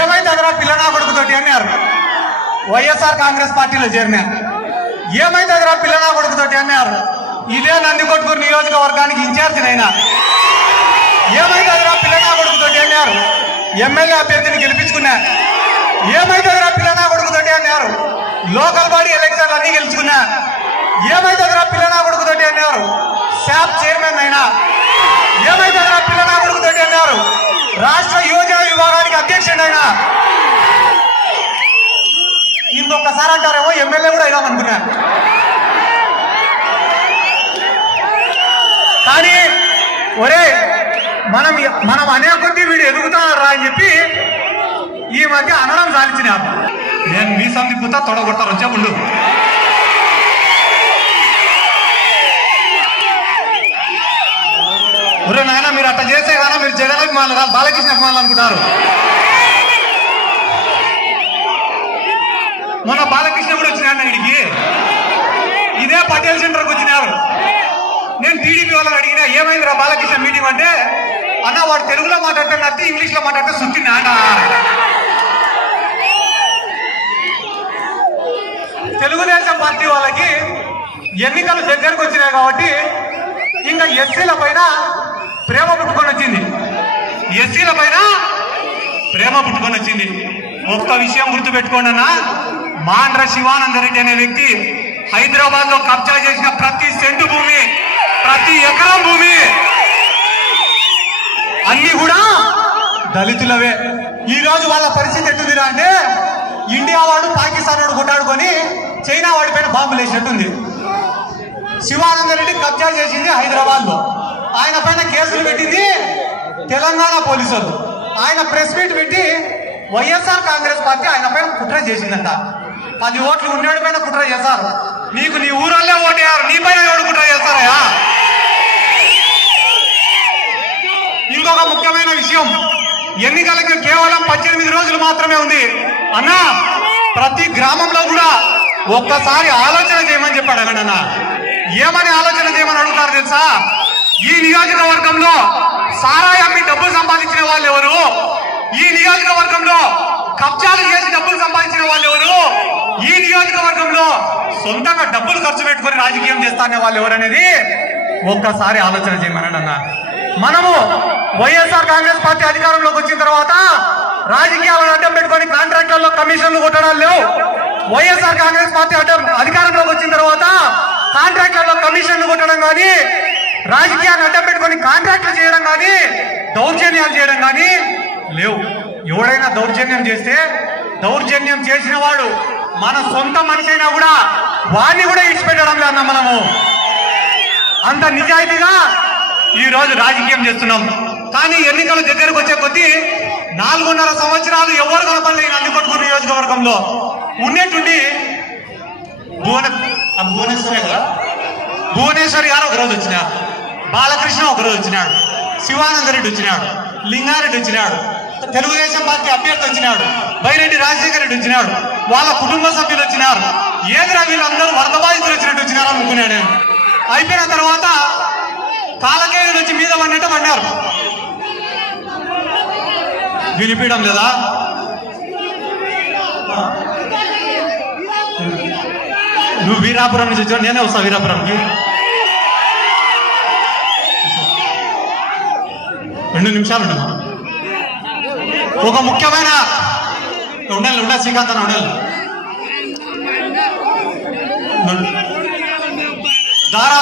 ఏమైతుందిరా పిల్లనా కొడుకుతోటి అన్నారు. వైఎస్ఆర్ కాంగ్రెస్ పార్టీలో చేరిన ఏమైతుందిరా పిల్లనా కొడుకుతోటి అన్నారు. ఇదే నందికొట్కూరు నియోజకవర్గానికి ఇన్ఛార్జినైనా ఏమైతుందిరా పిల్లనా కొడుకుతోటి అన్నారు. ఎమ్మెల్యే అభ్యర్థిని గెలిపించుకున్నా. ఏమైతుందిరా పిల్లనా కొడుకుతోటి అన్నారు. లోకల్ బాడీ ఎలక్షన్లు అన్ని గెలుచుకున్నా. ఏమైతుందిరా పిల్లనా కొడుకుతోటి అన్నారు. శాప్ చైర్మన్ అయినా. ఏమైతుందిరా పిల్లనా కొడుకుతోటి అన్నారు. రాష్ట్ర యువజన విభాగానికి అధ్యక్షుడైనా. ఇంకొకసారి అంటారేమో ఎమ్మెల్యే కూడా అయిదామనుకున్నా. కానీ ఒరే మనం అనే కొద్దీ వీడు ఎదుగుతారా అని చెప్పి ఈ మధ్య అనడం సాధించిన నేను మీ సందిపుతా తొడగొడతారు వచ్చేప్పుడు. ఒరే నాయన మీరు అట్లా చేస్తే కానీ మీరు జగన్ అభిమానులు కాదు బాలకృష్ణ అభిమానులు అనుకుంటారు. మొన్న బాలకృష్ణ కూడా వచ్చినాడు ఇడికి. ఇదే పటేల్ సెంటర్కి వచ్చినారు. నేను టీడీపీ వాళ్ళని అడిగినా ఏమైందిరా బాలకృష్ణ మీటింగ్ అంటే, అన్న వాడు తెలుగులో మాట్లాడితే నచ్చి ఇంగ్లీష్లో మాట్లాడితే సుత్తి నాన్న. తెలుగుదేశం పార్టీ వాళ్ళకి ఎన్నికలు దగ్గరకు వచ్చినాయి కాబట్టి ఇంకా ఎస్సీల పైన ప్రేమ పుట్టుకొని వచ్చింది. ఎస్సీల పైన ప్రేమ పుట్టుకొని వచ్చింది. ఒక్క విషయం గుర్తుపెట్టుకోండి అన్న, మాండ్ర శివానంద రెడ్డి అనే వ్యక్తి హైదరాబాద్ లో కబ్జా చేసిన ప్రతి సెంటు భూమి, ప్రతి ఎకరం భూమి అన్ని కూడా దళితులవే. ఈ రోజు వాళ్ళ పరిస్థితి ఎట్టుందిరా అంటే, ఇండియా వాడు పాకిస్తాన్ వాడు కొట్టాడుకొని చైనా వాడి పైన బాంబులు వేసినట్టుంది. శివానంద రెడ్డి కబ్జా చేసింది హైదరాబాద్ లో. ఆయన పైన కేసులు పెట్టింది తెలంగాణ పోలీసులు. ఆయన ప్రెస్ మీట్ పెట్టి వైఎస్ఆర్ కాంగ్రెస్ పార్టీ ఆయన పైన కుట్ర చేసిందంట. 10 ఓట్లు ఉన్నాడు పైన కుట్ర చేశారు. నీకు నీ ఊరల్లే ఓటేయారు, నీ పైన ఎవడు కుట్ర చేస్తారయా? ఇంకొక ముఖ్యమైన విషయం, ఎన్నికలకి కేవలం 18 రోజులు మాత్రమే ఉంది అన్న. ప్రతి గ్రామంలో కూడా ఒక్కసారి ఆలోచన చేయమని చెప్పాడు అన్న. ఏమని ఆలోచన చేయమని అడుగుతారు తెలుసా? ఈ నియోజకవర్గంలో సారాయి అమ్మి డబ్బులు సంపాదించిన వాళ్ళు ఎవరు? ఈ నియోజకవర్గంలో కబ్జాలు చేసి డబ్బులు సంపాదించిన వాళ్ళు ఎవరు? ఈ నియోజకవర్గంలో సొంతంగా డబ్బులు ఖర్చు పెట్టుకుని రాజకీయం చేస్తానే వాళ్ళు ఎవరనేది ఒక్కసారి ఆలోచన చేయమనండి అన్న. మనము వైఎస్ఆర్ కాంగ్రెస్ పార్టీ అధికారంలోకి వచ్చిన తర్వాత రాజకీయాలను అడ్డం పెట్టుకొని కాంట్రాక్టర్లో కమిషన్లు కొట్టడాలు లేవు. వైఎస్ఆర్ కాంగ్రెస్ పార్టీ అధికారంలోకి వచ్చిన తర్వాత కాంట్రాక్టర్లో కమిషన్లు కొట్టడం కానీ, రాజకీయాన్ని అడ్డం పెట్టుకొని కాంట్రాక్టులు చేయడం కానీ, దౌర్జన్యాలు చేయడం కానీ లేవు. ఎవడైనా దౌర్జన్యం చేస్తే, దౌర్జన్యం చేసిన వాడు మన సొంత మనిషి అయినా కూడా వాడిని కూడా ఇచ్చిపెట్టడం లేదన్న. మనము అంత నిజాయితీగా ఈ రోజు రాజకీయం చేస్తున్నాం. కానీ ఎన్నికలు దగ్గరకు వచ్చే కొద్దీ 4.5 సంవత్సరాలు ఎవరు కనపడలేదు నందికొట్కూరు నియోజకవర్గంలో. ఉన్నట్టుండి భువనేశ్వరి గారు ఒకరోజు వచ్చినాడు, బాలకృష్ణ ఒకరోజు వచ్చినాడు, శివానంద రెడ్డి వచ్చినాడు, లింగారెడ్డి వచ్చినాడు, తెలుగుదేశం పార్టీ అభ్యర్థి వచ్చినాడు, బైరెడ్డి రాజశేఖర రెడ్డి వచ్చినాడు, వాళ్ళ కుటుంబ సభ్యులు వచ్చినారు. ఏదిరా వీళ్ళందరూ వరద బాధితులు వచ్చినట్టు వచ్చినారు అనుకున్నాడు. అయిపోయిన తర్వాత కాలకేయులు వచ్చి మీద పడినట్టు పడ్డారు. వినిపించడం లేదా? నువ్వు వీరాపురం నుంచి వచ్చావు, నేనే వస్తా వీరాపురంకి. 2 నిమిషాలు ఒక ముఖ్యమైన ఉండాలి శ్రీకాంత్ అన్న ఉండాలి. దారా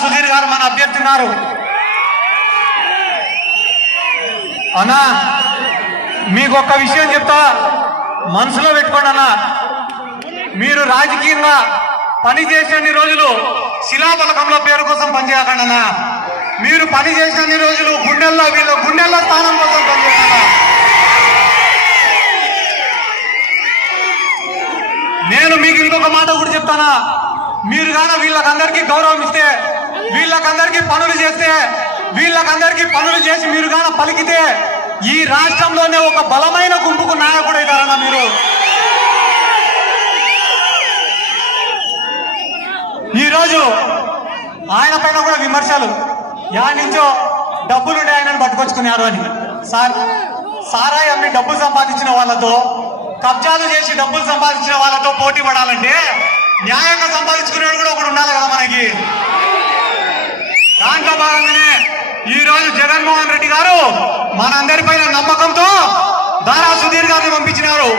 సుధీర్ గారు మన అభ్యర్థి ఉన్నారు అన్నా. మీకు ఒక్క విషయం చెప్తా, మనసులో పెట్టుకోండి అన్న. మీరు రాజకీయంగా పనిచేసేన్ని రోజులు శిలాఫలకంలో పేరు కోసం పనిచేయకండి అన్న. మీరు పని చేసిన రోజులు గుండెల్లో స్థానం కోసం పనిచేయాలి. నేను మీకు ఇంకొక మాట కూడా చెప్తానా, మీరు కానీ వీళ్ళకందరికీ గౌరవం ఇస్తే, వీళ్ళకందరికీ పనులు చేస్తే, వీళ్ళకందరికీ పనులు చేసి మీరు కానీ పలికితే ఈ రాష్ట్రంలోనే ఒక బలమైన గుంపుకు నాయకుడు అవుతారన్నా మీరు. ఈరోజు ఆయన పైన కూడా విమర్శలు, యాడ్ నుంచో డబ్బులుండే ఆయనను పట్టుకొచ్చుకున్నారు అని. సారాయి అమ్మి డబ్బులు సంపాదించిన వాళ్ళతో, కబ్జాలు చేసి డబ్బులు సంపాదించిన వాళ్ళతో పోటీ పడాలంటే న్యాయంగా సంపాదించుకునేవాడు కూడా ఒకడు ఉండాలి కదా మనకి. దాంట్లో భాగంగానే ఈ రోజు జగన్మోహన్ రెడ్డి గారు మనందరిపైన నమ్మకంతో దారా సుధీర్ గారిని పంపించినారు.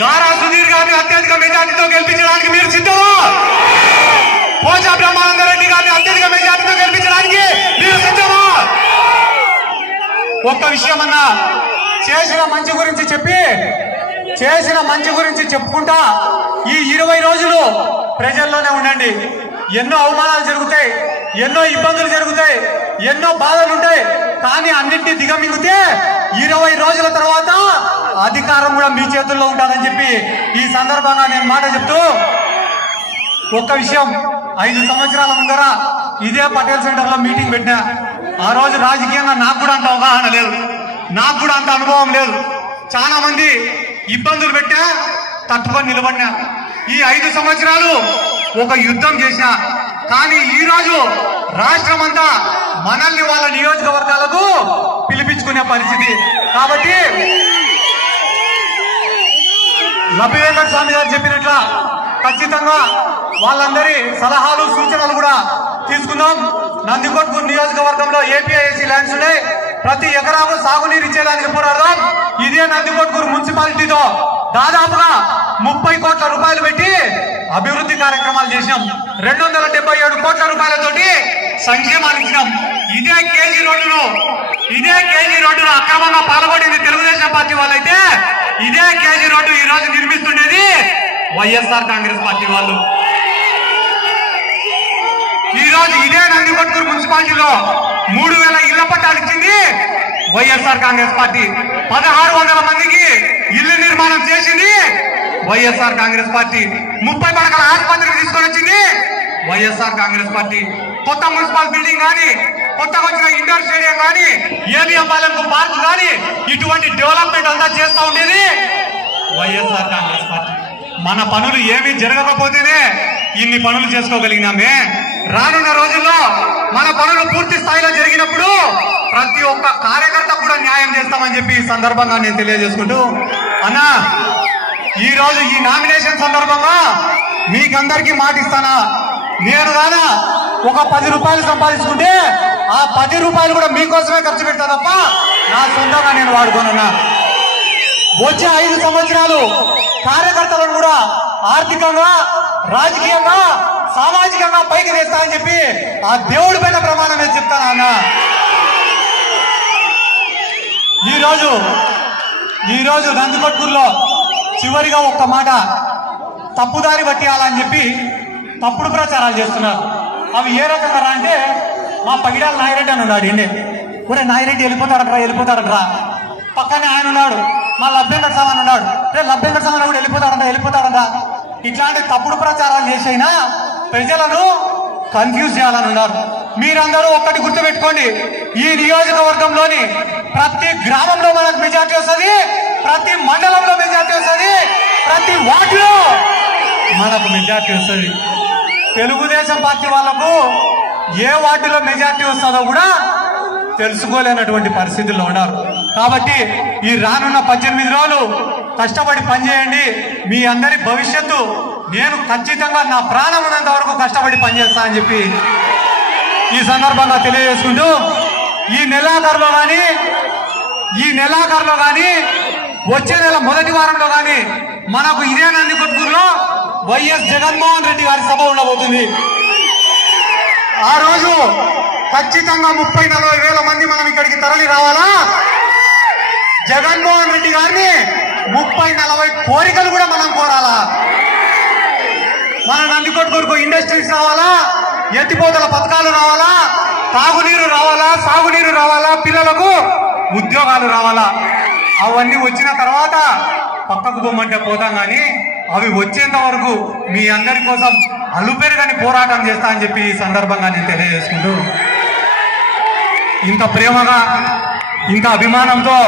దారా సుధీర్ గారిని అత్యధిక మెజార్టీతో గెలిపించడానికి మీరు సిద్ధమా? పోచా బ్రహ్మానంద రెడ్డి గారిని అత్యధిక మెజార్టీతో గెలిపించడానికి మీరు సిద్ధమా? ఒక్క విషయం అన్నా, చేసిన మంచి గురించి చెప్పుకుంటా ఈ 20 రోజులు ప్రజల్లోనే ఉండండి. ఎన్నో అవమానాలు జరుగుతాయి, ఎన్నో ఇబ్బందులు జరుగుతాయి, ఎన్నో బాధలు ఉంటాయి. కానీ అన్నింటినీ దిగమింగితే 20 రోజుల తర్వాత అధికారం కూడా మీ చేతుల్లో ఉంటుందని చెప్పి ఈ సందర్భంగా నేను మాట చెప్తూ, ఒక్క విషయం, 5 సంవత్సరాల ముందర ఇదే పటేల్ సెంటర్ లో మీటింగ్ పెట్టినా. ఆ రోజు రాజకీయంగా నాకు కూడా అంత అవగాహన లేదు, నాకు కూడా అంత అనుభవం లేదు. చాలా మంది ఇబ్బందులు పెట్టా, తట్టుకొని నిలబడినా. ఈ 5 సంవత్సరాలు ఒక యుద్ధం చేసిన. కానీ ఈ రోజు రాష్ట్రం అంతా మనల్ని వాళ్ళ నియోజకవర్గాలకు పిలిపించుకునే పరిస్థితి. కాబట్టి లబ్బి వెంకట స్వామి గారు చెప్పినట్ల ఖచ్చితంగా వాళ్ళందరి సలహాలు సూచనలు కూడా తీసుకుందాం. నందికొట్కూరు నియోజకవర్గంలో ఏపీఐసి ల్యాండ్స్ ఉన్నాయి. ప్రతి ఎకరాకు సాగునీరు ఇచ్చేదానికి పోరాడదాం. ఇదే నందికొట్కూరు మున్సిపాలిటీతో దాదాపుగా 30 కోట్ల రూపాయలు పెట్టి అభివృద్ధి కార్యక్రమాలు చేసినాం. 277 కోట్ల రూపాయలతోటి సంక్షేమాలు ఇచ్చినాం. ఇదే కేజీ రోడ్డులో అక్రమంగా పాల్గొనేది తెలుగుదేశం పార్టీ వాళ్ళైతే, ఇదే కేజీ రోడ్డు ఈ రోజు నిర్మిస్తుండేది వైఎస్ఆర్ కాంగ్రెస్ పార్టీ వాళ్ళు. ఈ రోజు ఇదే నందికొట్కూరు మున్సిపాలిటీలో 3000 ఇళ్ల పట్టాలు ఇచ్చింది వైఎస్ఆర్ కాంగ్రెస్ పార్టీ. 1600 మందికి ఇల్లు నిర్మాణం చేసింది వైఎస్ఆర్ కాంగ్రెస్ పార్టీ. 30 పడకల ఆసుపత్రికి తీసుకొని వచ్చింది వైఎస్ఆర్ కాంగ్రెస్ పార్టీ. కొత్త మున్సిపల్ బిల్డింగ్ కానీ, కొత్తగా వచ్చిన ఇండోర్ స్టేడియం కానీ, ఏబిఎం పాలెంకు పార్క్ కానీ, ఇటువంటి డెవలప్మెంట్ అంతా చేస్తూ ఉండేది వైఎస్ఆర్ కాంగ్రెస్ పార్టీ. మన పనులు ఏమీ జరగకపోతేనే ఇన్ని పనులు చేసుకోగలిగినామే. రానున్న రోజుల్లో మన పనులు పూర్తి స్థాయిలో జరిగినప్పుడు ప్రతి ఒక్క కార్యకర్త కూడా న్యాయం చేస్తామని చెప్పి ఈ సందర్భంగా నేను తెలియజేసుకుంటూ, అన్నా ఈ రోజు ఈ నామినేషన్ సందర్భంగా మీకందరికీ మాట ఇస్తానా, నేను కాదా ఒక 10 రూపాయలు సంపాదించుకుంటే ఆ 10 రూపాయలు కూడా మీకోసమే ఖర్చు పెడతా తప్ప నా సొంతంగా నేను వాడుకోనన్నా. వచ్చే 5 సంవత్సరాలు కార్యకర్తలను కూడా ఆర్థికంగా, రాజకీయంగా, సామాజికంగా పైకి తెస్తా అని చెప్పి ఆ దేవుడి పైన ప్రమాణం వేసి చెప్తాను అన్న. ఈరోజు నందికొట్కూరులో చివరిగా ఒక్క మాట, తప్పుదారి పట్టియాలని చెప్పి తప్పుడు ప్రచారాలు చేస్తున్నారు. అవి ఏ రకంగా అంటే, మా పగిడాల నాయిరెడ్డి అని ఉన్నాడు. ఇండే ఒరే నాయిరెడ్డి వెళ్ళిపోతాడట్రా. పక్కనే ఆయన ఉన్నాడు, మా లబ్బెంకట సామాన్ ఉన్నాడు. లబ్బెంకట సామాన్ కూడా వెళ్ళిపోతాడంట. ఇట్లాంటి తప్పుడు ప్రచారాలు చేసైనా ప్రజలను కన్ఫ్యూజ్ చేయాలని ఉన్నారు. మీరందరూ ఒక్కటి గుర్తుపెట్టుకోండి, ఈ నియోజకవర్గంలోని ప్రతి గ్రామంలో మనకు మెజార్టీ వస్తుంది, ప్రతి మండలంలో మెజార్టీ వస్తుంది, ప్రతి వార్డులో మనకు మెజార్టీ వస్తుంది. తెలుగుదేశం పార్టీ వాళ్లకు ఏ వార్డులో మెజార్టీ వస్తుందో కూడా తెలుసుకోలేనటువంటి పరిస్థితుల్లో ఉన్నారు. కాబట్టి ఈ రానున్న 18 రోజులు కష్టపడి పనిచేయండి. మీ అందరి భవిష్యత్తు నేను ఖచ్చితంగా నా ప్రాణం ఉన్నంత వరకు కష్టపడి పనిచేస్తా అని చెప్పి ఈ సందర్భంగా తెలియజేసుకుంటూ, ఈ నెలాఖరులో కానీ వచ్చే నెల మొదటి వారంలో కానీ మనకు ఇదే నందికొట్కూరులో వైఎస్ జగన్మోహన్ రెడ్డి గారి సభ ఉండబోతుంది. ఆ రోజు ఖచ్చితంగా 30-40 వేల మంది మనం ఇక్కడికి తరలి రావాలా. జగన్మోహన్ రెడ్డి గారిని 30-40 కోరికలు కూడా మనం కోరాలా. మన నందికొట్కూరుకు ఇండస్ట్రీస్ రావాలా, ఎత్తిపోతల పథకాలు రావాలా, తాగునీరు రావాలా, సాగునీరు రావాలా, పిల్లలకు ఉద్యోగాలు రావాలా. అవన్నీ వచ్చిన తర్వాత పక్కకు పోమంటే పోతాం, కానీ అవి వచ్చేంత వరకు మీ అందరి కోసం అలుపెరుగని పోరాటం చేస్తా అని చెప్పి ఈ సందర్భంగా నేను తెలియజేసుకుంటూ, ఇంత ప్రేమగా, ఇంత అభిమానంతో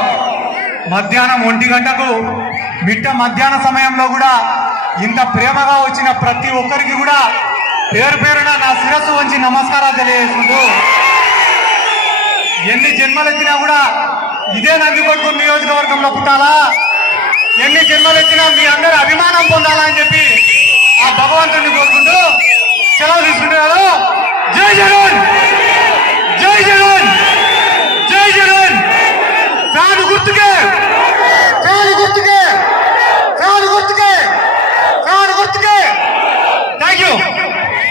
మధ్యాహ్నం 1 గంటకు మిట్ట మధ్యాహ్న సమయంలో కూడా ఇంత ప్రేమగా వచ్చిన ప్రతి ఒక్కరికి కూడా పేరు పేరున నా శిరస్సు వంచి నమస్కారాలు తెలియజేసుకుంటూ, ఎన్ని జన్మలెత్తినా కూడా ఇదే నందికొట్కూరు నియోజకవర్గంలో పుట్టాలా? ఎన్ని జన్మలెత్తినా మీ అందరి అభిమానం